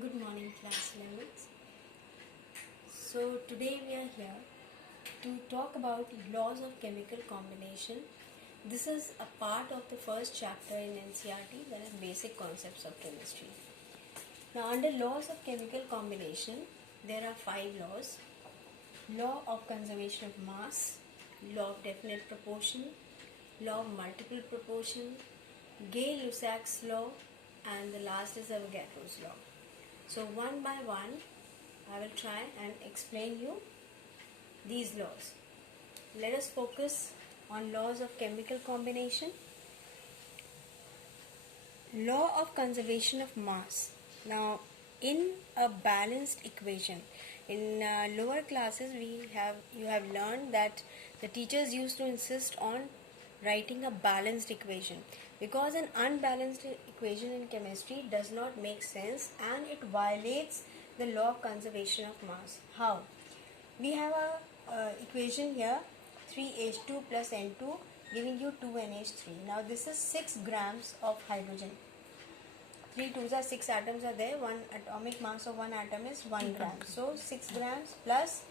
Good morning, class 11th. So, today we are here to talk about laws of chemical combination. This is a part of the first chapter in NCERT, that is basic concepts of chemistry. Now, under laws of chemical combination, there are 5 laws: law of conservation of mass, law of definite proportion, law of multiple proportion, Gay-Lussac's law, and the last is Avogadro's law. So one by one, I will try and explain you these laws. Let us focus on laws of chemical combination. Law of conservation of mass. Now, in a balanced equation, in lower classes you have learned that the teachers used to insist on writing a balanced equation, because an unbalanced equation in chemistry does not make sense and it violates the law of conservation of mass. How? We have a equation here, 3H2 plus N2 giving you 2NH3. Now this is 6 grams of hydrogen. 3 2s are 6 atoms are there, one atomic mass of one atom is 1 gram. So 6 grams plus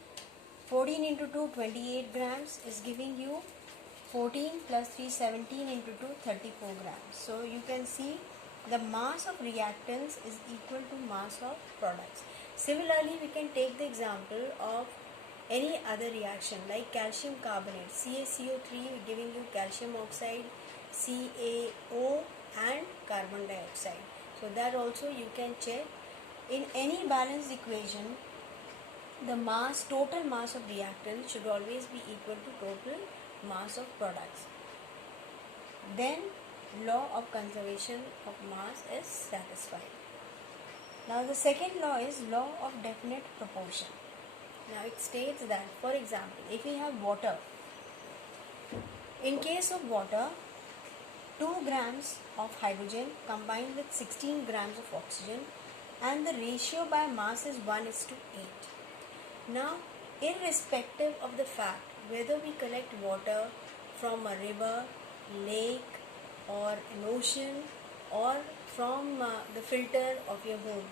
14 into 2, 28 grams is giving you 14 plus 3, 17 into 2, 34 grams. So you can see the mass of reactants is equal to mass of products. Similarly, we can take the example of any other reaction like calcium carbonate, CaCO3 giving you calcium oxide, CaO and carbon dioxide. So that also you can check. In any balanced equation, the total mass of reactant should always be equal to total mass of products. Then law of conservation of mass is satisfied. Now the second law is law of definite proportion. Now it states that, for example, if we have water, in case of water, 2 grams of hydrogen combined with 16 grams of oxygen, and the ratio by mass is 1:8. Now, irrespective of the fact whether we collect water from a river, lake or an ocean or from the filter of your home,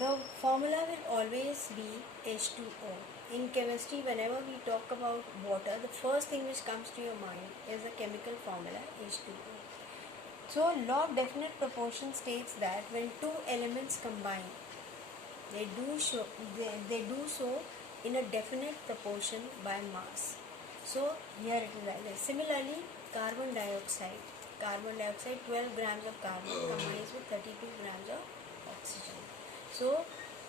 the formula will always be H2O. In chemistry, whenever we talk about water, the first thing which comes to your mind is the chemical formula H2O. So, law of definite proportion states that when two elements combine, they do so in a definite proportion by mass. So, here it is like this. Similarly, carbon dioxide, 12 grams of carbon combines with 32 grams of oxygen. So,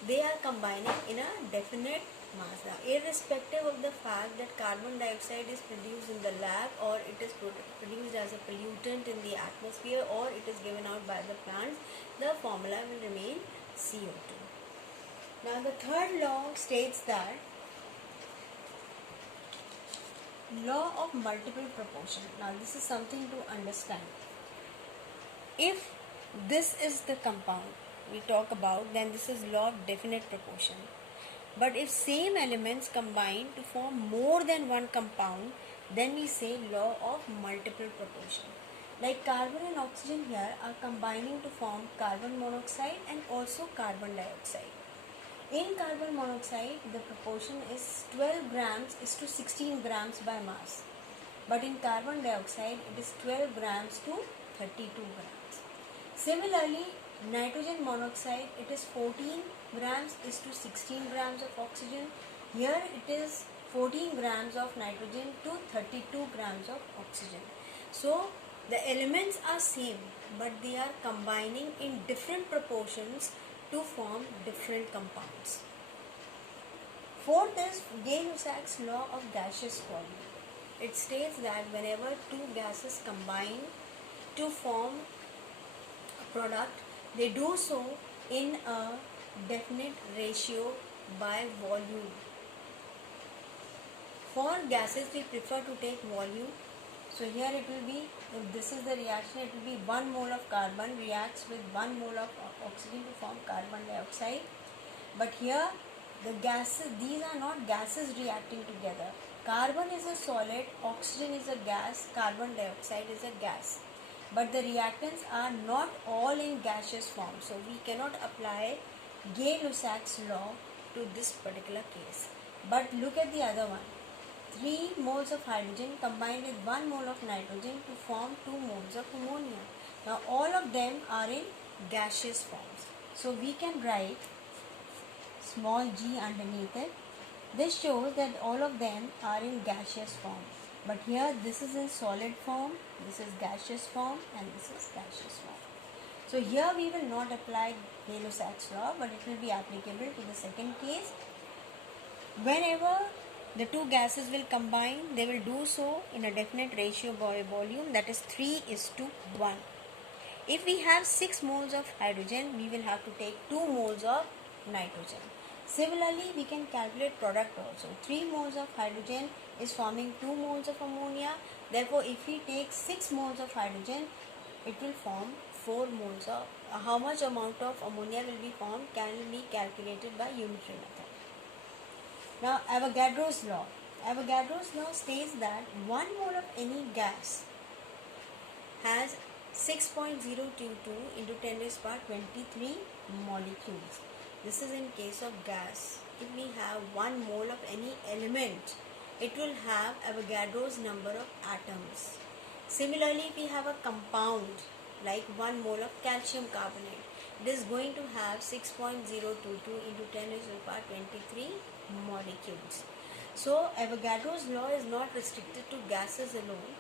they are combining in a definite mass. Now, irrespective of the fact that carbon dioxide is produced in the lab or it is produced as a pollutant in the atmosphere or it is given out by the plants, the formula will remain CO2. Now, the third law states that law of multiple proportion. Now, this is something to understand. If this is the compound we talk about, then this is law of definite proportion. But if same elements combine to form more than one compound, then we say law of multiple proportion. Like carbon and oxygen here are combining to form carbon monoxide and also carbon dioxide. In carbon monoxide, the proportion is 12 grams is to 16 grams by mass. But in carbon dioxide, it is 12 grams to 32 grams. Similarly, nitrogen monoxide, it is 14 grams is to 16 grams of oxygen. Here it is 14 grams of nitrogen to 32 grams of oxygen. So, the elements are same, but they are combining in different proportions to form different compounds. Fourth is Gay-Lussac's law of gaseous volume. It states that whenever two gases combine to form a product, they do so in a definite ratio by volume. For gases, we prefer to take volume. So here it will be, if this is the reaction, it will be 1 mole of carbon reacts with 1 mole of oxygen to form carbon dioxide. But here the gases, these are not gases reacting together. Carbon is a solid, oxygen is a gas, carbon dioxide is a gas. but the reactants are not all in gaseous form, so we cannot apply Gay-Lussac's law to this particular case. But look at the other one. 3 moles of hydrogen combined with 1 mole of nitrogen to form 2 moles of ammonia. Now all of them are in gaseous forms. So we can write small g underneath it. This shows that all of them are in gaseous form. But here this is in solid form, this is gaseous form, and this is gaseous form. So here we will not apply Gay-Lussac's law, but it will be applicable to the second case. Whenever the two gases will combine, they will do so in a definite ratio by volume, that is 3:1. If we have 6 moles of hydrogen, we will have to take 2 moles of nitrogen. Similarly, we can calculate product also. 3 moles of hydrogen is forming 2 moles of ammonia. Therefore, if we take 6 moles of hydrogen, it will form 4 moles of how much amount of ammonia will be formed can be calculated by unitary method. Now, Avogadro's law. Avogadro's law states that 1 mole of any gas has 6.022 into 10 raised to power 23 molecules. This is in case of gas. If we have 1 mole of any element, it will have Avogadro's number of atoms. Similarly, if we have a compound like 1 mole of calcium carbonate, it is going to have 6.022 into 10 raised to power 23 molecules. So, Avogadro's law is not restricted to gases alone.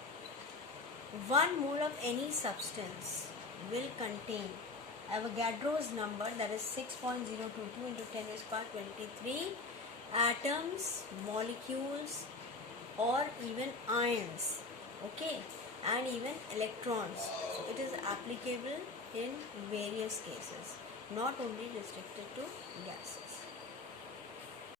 1 mole of any substance will contain Avogadro's number, that is 6.022 into 10 raised to power 23 atoms, molecules, or even ions, okay, and even electrons. So it is applicable in various cases, not only restricted to gases.